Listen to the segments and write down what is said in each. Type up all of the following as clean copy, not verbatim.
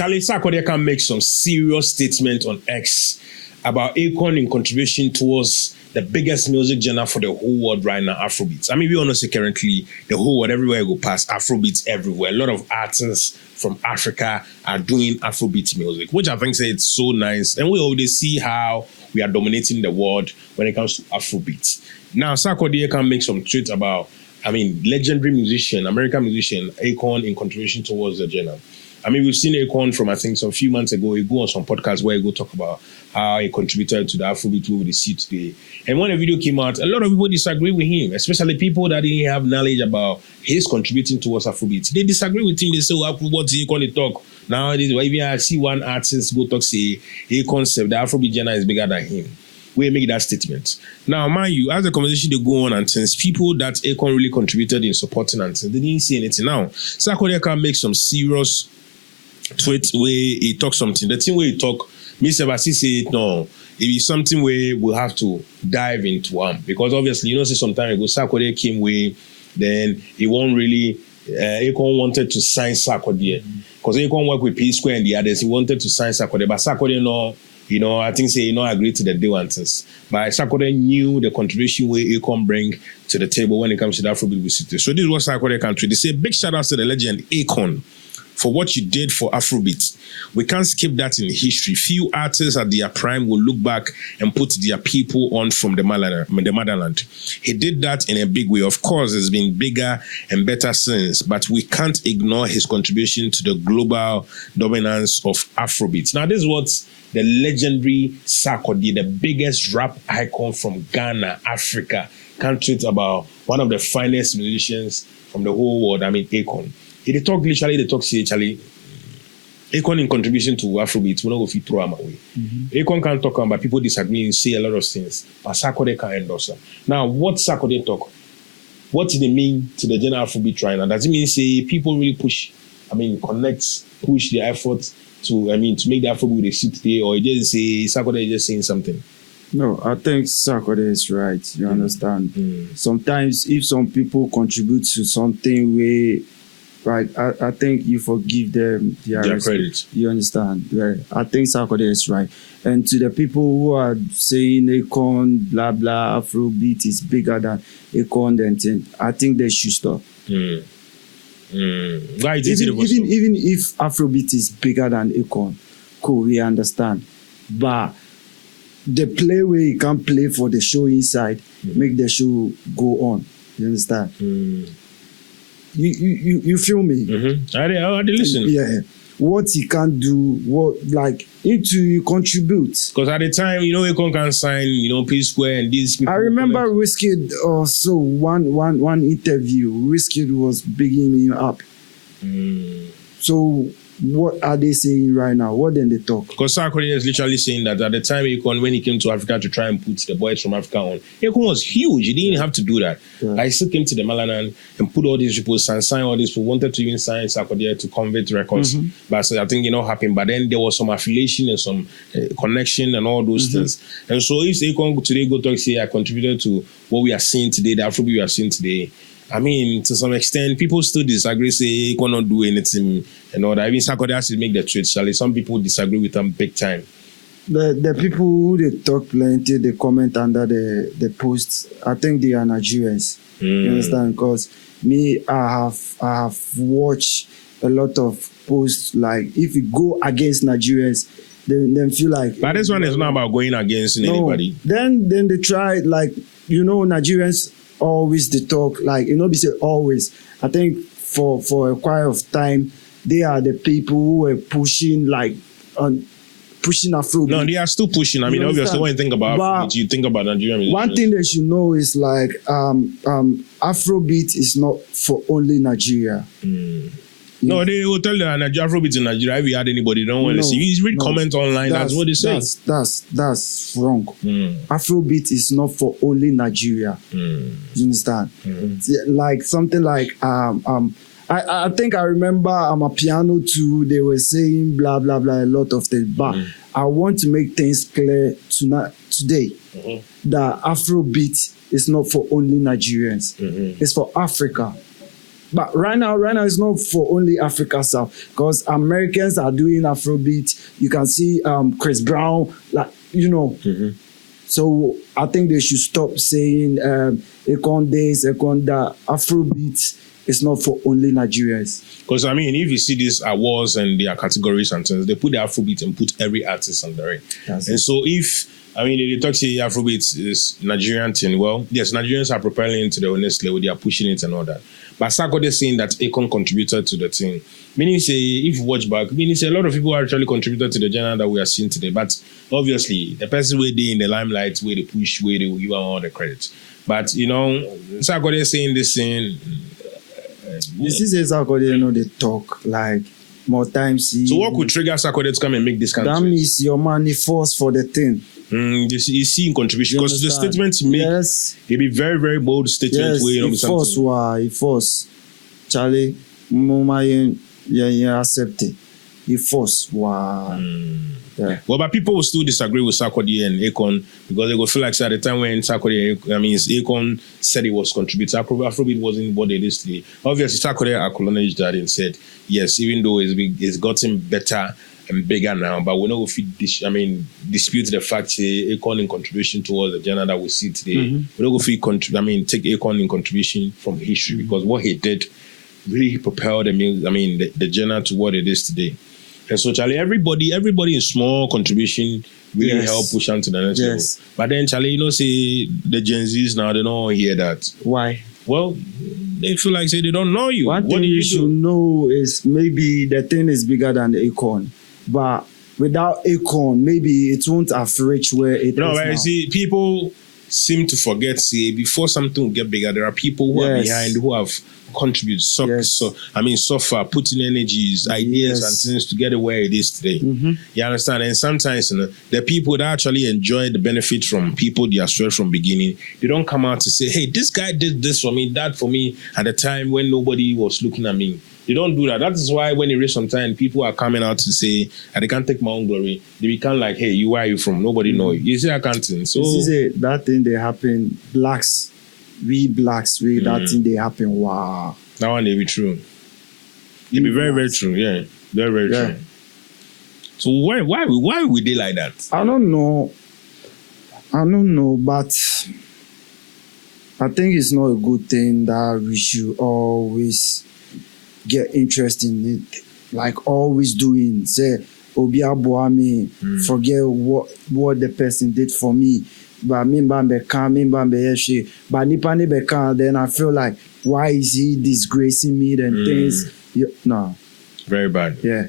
Charlie SARKODIE can make some serious statement on X about Akon in contribution towards the biggest music genre for the whole world right now, Afrobeats. I mean, we all know say currently the whole world, everywhere you go past, Afrobeats everywhere. A lot of artists from Africa are doing Afrobeat music, which I think say it's so nice. And we already see how we are dominating the world when it comes to Afrobeats. Now, SARKODIE can make some tweets about, I mean, legendary musician, American musician, Akon in contribution towards the genre. I mean, we've seen Akon from, I think, some few months ago. He go on some podcasts where he go talk about how he contributed to the Afrobeat we see today. And when the video came out, a lot of people disagree with him, especially people that didn't have knowledge about his contributing towards Afrobeat. They disagree with him. They say, well, what's Akon talk? Now, even I see one artist go talk, say, Akon the Afrobeat genre is bigger than him. We make that statement. Now, mind you, as the conversation they go on and things, people that Akon really contributed in supporting and things, they didn't say anything. Now, SARKODIE can make some serious tweet where he talk something. The thing where he talk, me say it no. It is something where we'll have to dive into because obviously, you know, say some time ago, SARKODIE came where then he won't really Akon wanted to sign SARKODIE. Because Akon worked with P Square and the others, he wanted to sign SARKODIE, but SARKODIE no, you know, I think say he not agreed to the deal and things. But SARKODIE knew the contribution where Akon bring to the table when it comes to the Afrobeat city. So this is what SARKODIE can tweet. They say big shout out to the legend Akon for what you did for Afrobeat. We can't skip that in history. Few artists at their prime will look back and put their people on from the motherland. He did that in a big way. Of course, it's been bigger and better since, but we can't ignore his contribution to the global dominance of Afrobeat. Now, this is what the legendary SARKODIE, the biggest rap icon from Ghana, Africa, can tweet about one of the finest musicians from the whole world, I mean, Akon. They talk literally, they talk Charlie. Akon in contribution to Afrobeat, we're not going to throw him away. Akon can talk about people disagree and say a lot of things, but SARKODIE can endorse them. Now, what SARKODIE talk? What do they mean to the general Afrobeat right now? Does it mean say people really push, push their effort to make the Afrobeat they see today, or just say SARKODIE is just saying something? No, I think SARKODIE is right. You understand? Sometimes if some people contribute to something where, right, I think you forgive them their credit. You understand? Right. I think SARKODIE is right. And to the people who are saying Akon, blah, blah, Afrobeat is bigger than Akon, then I think they should stop. Why even if Afrobeat is bigger than Akon, cool, we understand. But the play where you can play for the show inside, make the show go on. You understand? You feel me? I listen. Yeah. What he can do, you contribute. Because at the time, Akon can sign, P Square and these people. I remember Wizkid also one interview. Wizkid was bigging him up. So what are they saying right now? What then they talk? Because SARKODIE is literally saying that at the time Akon, when he came to Africa to try and put the boys from Africa on, Akon was huge. He didn't have to do that. Yeah. He still came to the motherland and put all these people, sign all these people, wanted to even sign SARKODIE to convert records. But I think it not happened. But then there was some affiliation and some connection and all those things. And so if Akon today go talk, say, I contributed to what we are seeing today, the Afrobeat we are seeing today, I mean, to some extent, people still disagree, say he cannot do anything and all that. Even SARKODIE has to make the tweet, Charlie. Some people disagree with them big time. The people who they talk plenty, they comment under the posts, I think they are Nigerians. You understand? Because me, I have watched a lot of posts, like if you go against Nigerians, then feel like... But this one is not about going against anybody. Then they try, Nigerians... always they talk, be say always. I think for a quite of time, they are the people who were pushing pushing Afrobeat. No, they are still pushing. I mean, obviously, when you think about Afrobeat, you think about Nigerian musicians. One thing they should know is Afrobeat is not for only Nigeria. No, they will tell you that Afrobeat in Nigeria, if you had anybody, don't want to see. You read comments online, that's what they say. That's wrong. Afrobeat is not for only Nigeria. You understand? Something like I think I remember a piano too, they were saying blah blah blah a lot of things. But I want to make things clear today that Afrobeat is not for only Nigerians. It's for Africa. But right now it's not for only Africa South, because Americans are doing Afrobeat. You can see Chris Brown, like, you know. So I think they should stop saying Akon this, Akon that. Afrobeat is not for only Nigerians. Because I mean, if you see these awards and their categories and things, they put the Afrobeat and put every artist under it. And so if they talk say Afrobeat is Nigerian thing, well, yes, Nigerians are propelling it to the next level, they are pushing it and all that. But SARKODIE is saying that Akon contributed to the thing. Meaning say, if you watch back, meaning say a lot of people actually contributed to the genre that we are seeing today. But obviously, the person where they in the limelight, where they push, where they will give them all the credit. But SARKODIE is saying this thing. You see, SARKODIE, they talk like more times. So what could trigger SARKODIE to come and make this kind of that means your money force for the thing. You see in contribution, because the statements he make, they be very, very bold statements. Yes, he force. Charlie, mama, accept it. He force. Wow. Yeah. Well, but people will still disagree with SARKODIE and Akon, because they go feel like at the time when Akon said he was contributing, Afrobeat wasn't what it is today. Obviously, SARKODIE acknowledged that and said, yes, even though it's gotten better and bigger now, but we know if we dispute the fact Akon in contribution towards the genre that we see today. We don't go take Akon in contribution from history, because what he did really propelled the genre to what it is today. And so, Charlie, everybody in small contribution really help push on to the next level. But then, Charlie, say the Gen Zs now, they don't hear that. Why? Well, they feel like they don't know you. One thing you should know is maybe the thing is bigger than Akon. But without Akon, maybe it won't have reached where it is now. No, see, people seem to forget, before something will get bigger, there are people who are behind, who have contributed, suffer, putting energies, ideas and things to get it where it is today. You understand? And sometimes the people that actually enjoy the benefit from people they are straight from beginning, they don't come out to say, hey, this guy did this for me, that for me, at a time when nobody was looking at me. They don't do that. That is why when it reaches some time, people are coming out to say, they can't take my own glory. They become like, hey, where are you from? Nobody know you. You see, I can't think. So that thing they happen, that thing they happen. Wow. That one they be true. It be very, very true. Yeah. Very, very true. So why would they like that? I don't know, but I think it's not a good thing that we should always get interest in it, like always doing, say, Obi Abuami, forget what the person did for me. But then I feel like, why is he disgracing me and things? No. Very bad. Yeah.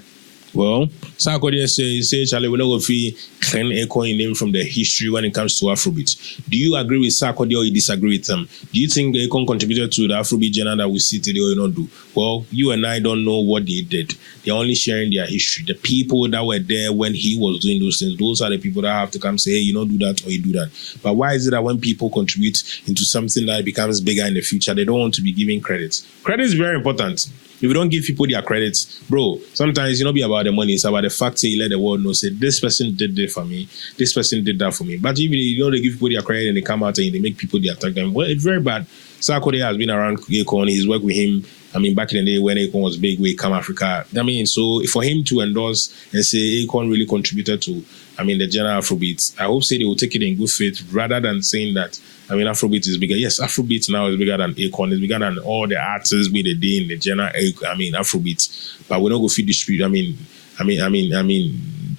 Well, SARKODIE say, Charlie, we're not going to claim Akon name from the history when it comes to Afrobeat. Do you agree with SARKODIE or you disagree with them? Do you think Akon contributed to the Afrobeat genre that we see today or you not do? Well, you and I don't know what they did. They're only sharing their history. The people that were there when he was doing those things, those are the people that have to come say, hey, you don't do that or you do that. But why is it that when people contribute into something that becomes bigger in the future, they don't want to be giving credit? Credit is very important. If you don't give people their credits, bro, sometimes it's not be about the money, it's about the fact that you let the world know, say, this person did this for me, this person did that for me. But if they give people their credit and they come out and they make people they attack them, well, it's very bad. SARKODIE has been around Akon, he's worked with him, back in the day when Akon was big, we come Africa. So for him to endorse and say Akon really contributed to, the genre Afrobeats, I hope they will take it in good faith rather than saying that, Afrobeat is bigger. Yes, Afrobeat now is bigger than Akon, it's bigger than all the artists we did in the genre, Afrobeat. But we're not going to dispute,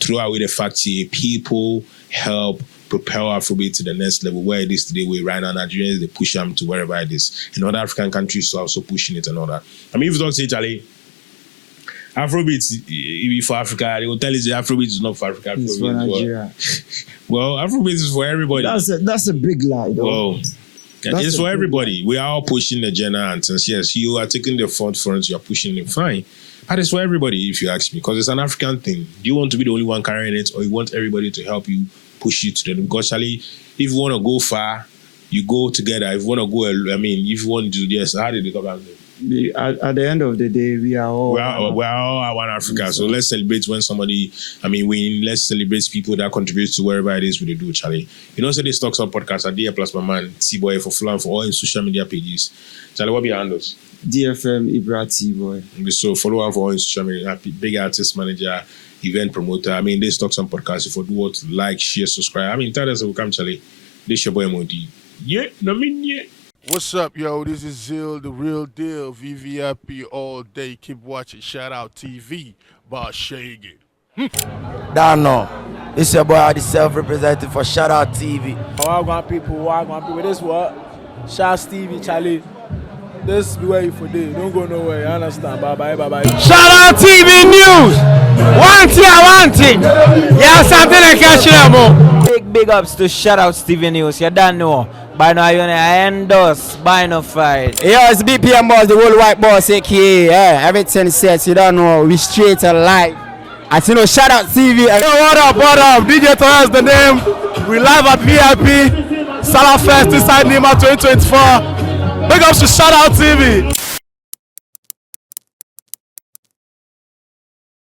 throw away the fact that people help propel Afrobeat to the next level where it is today, where right now Nigerians, they push them to wherever it is. And other African countries are also pushing it and all that. If you don't say, Charlie, Afrobeat for Africa, they will tell you that Afrobeat is not for Africa. It's for Nigeria. Well, Afrobeat is for everybody. That's a big lie, though. Well, it's for everybody. We are all pushing the genre and since, yes, you are taking the forefront, you are pushing it, fine. But it's for everybody, if you ask me, because it's an African thing. Do you want to be the only one carrying it, or you want everybody to help you push you to them? Because, Charlie, if you want to go far, you go together. If you want to go, if you want to do this, how did they come out? At the end of the day, we are all one Africa. So let's celebrate when somebody, win. Let's celebrate people that contribute to wherever it is we do, Charlie. Say this Talks Up podcast, I did plus my man, T-Boy for Flan for all in social media pages. Charlie, what be your handles? DFM Ibra T boy. So follow her for all social media. Big artist manager, event promoter. I mean, this Talk Some Podcast. If you do what, like, share, subscribe. I mean, tell us will come Charlie. This your boy Monty. Yeah, no mean yeah. What's up, yo? This is Zill, the real deal. VVIP all day. Keep watching Shadout TV by Shaggy. Dano, it's your boy, the self-representative for Shadout TV. Wagwan people, this what? Shout Stevie, Charlie. This be where you for day. Don't go nowhere, you understand? Bye bye. Shadout TV News! One thing. Yeah, something like that, Big ups to Shadout TV News, you don't know. By now, you endorse, by no fight. Yo, it's BPM boss, the whole white boss, aka, everything says, you don't know, we straight and live. As you know, Shadout TV. Yo, what up? DJ Torres the name. We live at VIP. Salah Fest inside Nima 2024. Big ups to Shadout TV.